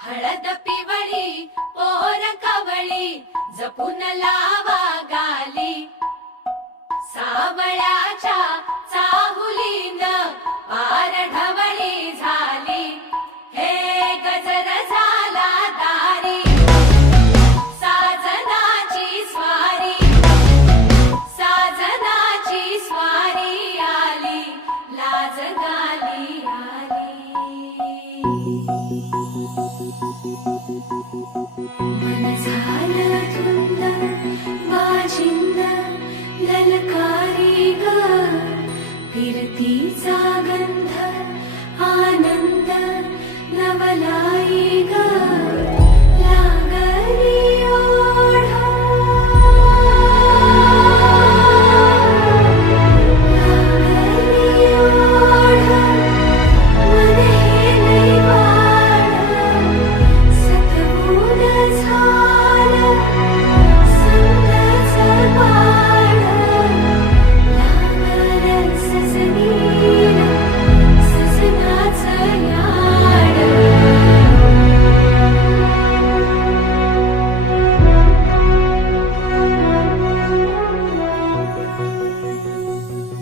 हळद पिवळी पोर कवळी जपून लावा गाली सावळ्याच्या चाहुलीन पार ढवळी झाली हे गजर झाला दारी साजनाची स्वारी आली लाज गाली आली मन झालं धुंद वाजिंद ललकारी ग फिरतीचा गंध